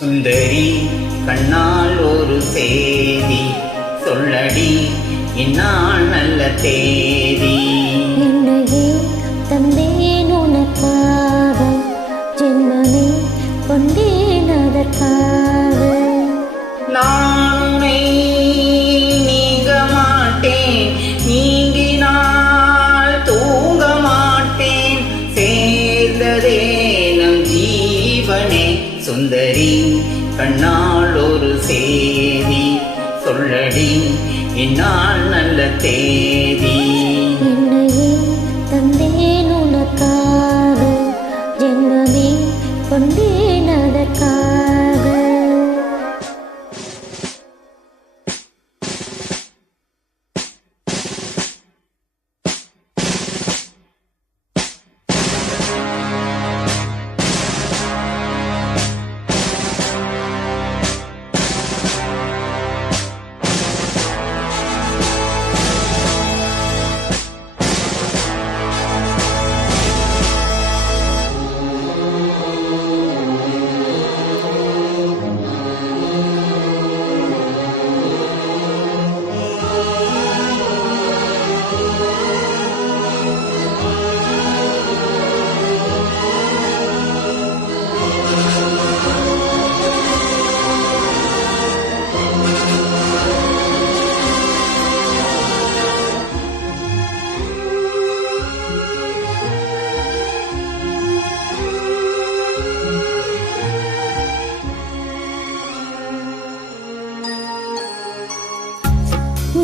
சுந்தரி கண்ணால் ஒரு செய்தி சொல்லடி இந்நாள் நல்ல தேதி. என்னையே தந்தேன் உனக்காக, ஜென்மமே கொண்டேன் அதற்காக. நான் உன்னை நீங்க மாட்டேன், நீங்கினால் தூங்க மாட்டேன், சேர்ந்ததே நம் ஜீவனே. சுந்தரி கண்ணால் ஒரு செய்தி சொல்லடி இந்நாள் நல்ல தேதி. என்னையே தந்தேன் உனக்காக, ஜென்மமே கொண்டேன் அதற்காக.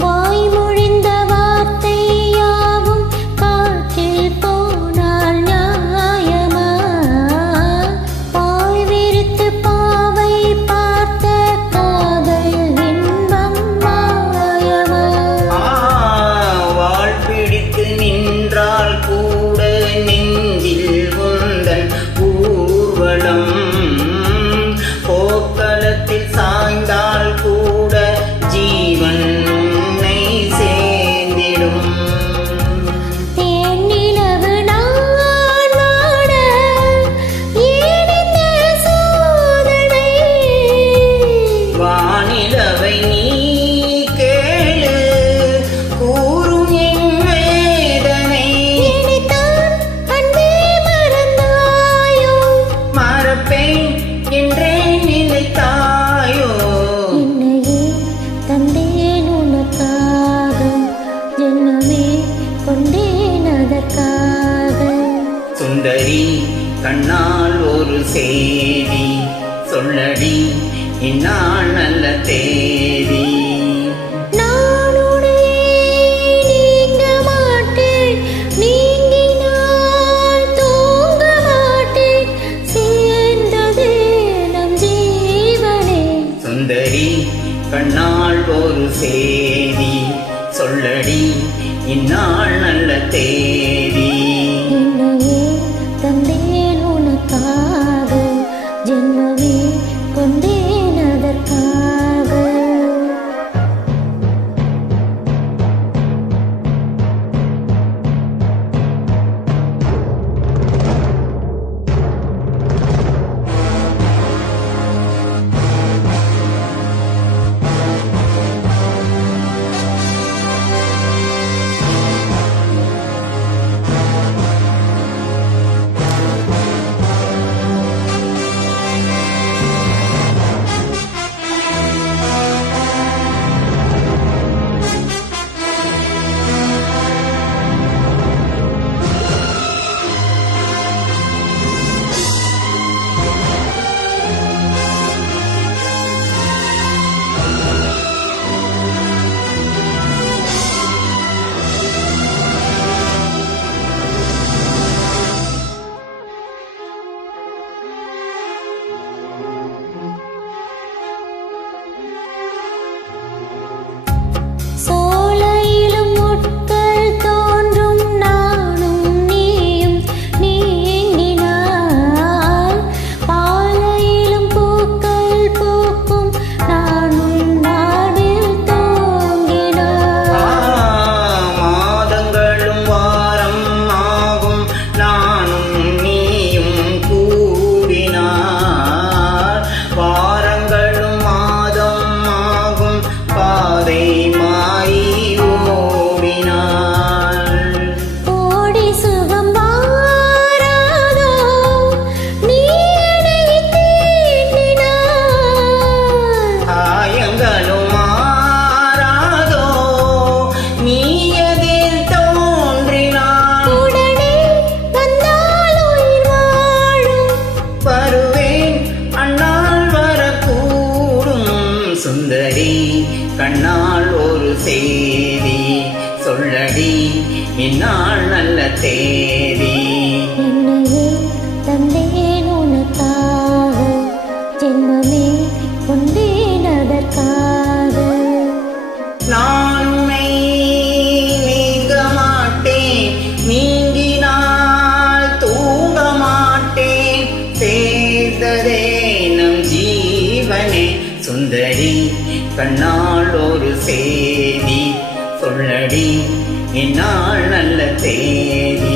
வாய்மொழிந்த வார்த்தை யாவும் காற்றில் போனால் நியாயமா? பாய் விரித்து பாவை பார்த்த காதல் இன்பம் மாயமா? வாழ் பிடித்து நின்றால் கூட நெஞ்சில் உந்தன் ஊர்வலம், போக்களத்தில் சாய்ந்தால் கூட ஜீவன் சுந்தரி கண்ணால் ஒரு செய்தி சொல்லடி இந்நாள் நல்ல தேதி. நான் உன்னை நீங்க மாட்டேன், நீங்கினால் தூங்க மாட்டேன், சேர்ந்ததே நம் ஜீவனே. சுந்தரி கண்ணால் ஒரு செய்தி சொல்லடி இந்நாள் நல்ல தேதி. என்னையே தந்தேன் உனக்காக, ஜென்மமே கொண்டேன் அதற்காக. இந்நாள் நல்ல தேதி. என்னையே தந்தேன் உனக்காக, ஜென்மமே கொண்டேன் அதற்காக. நான் உன்னை நீங்க மாட்டேன், நீங்கினால் தூங்க மாட்டேன். சேர்ந்ததே நம் ஜீவனே சுந்தரி, கண்ணால் ஒரு செய்தி சொல்லடி, இந்நாள் நல்ல தேதி.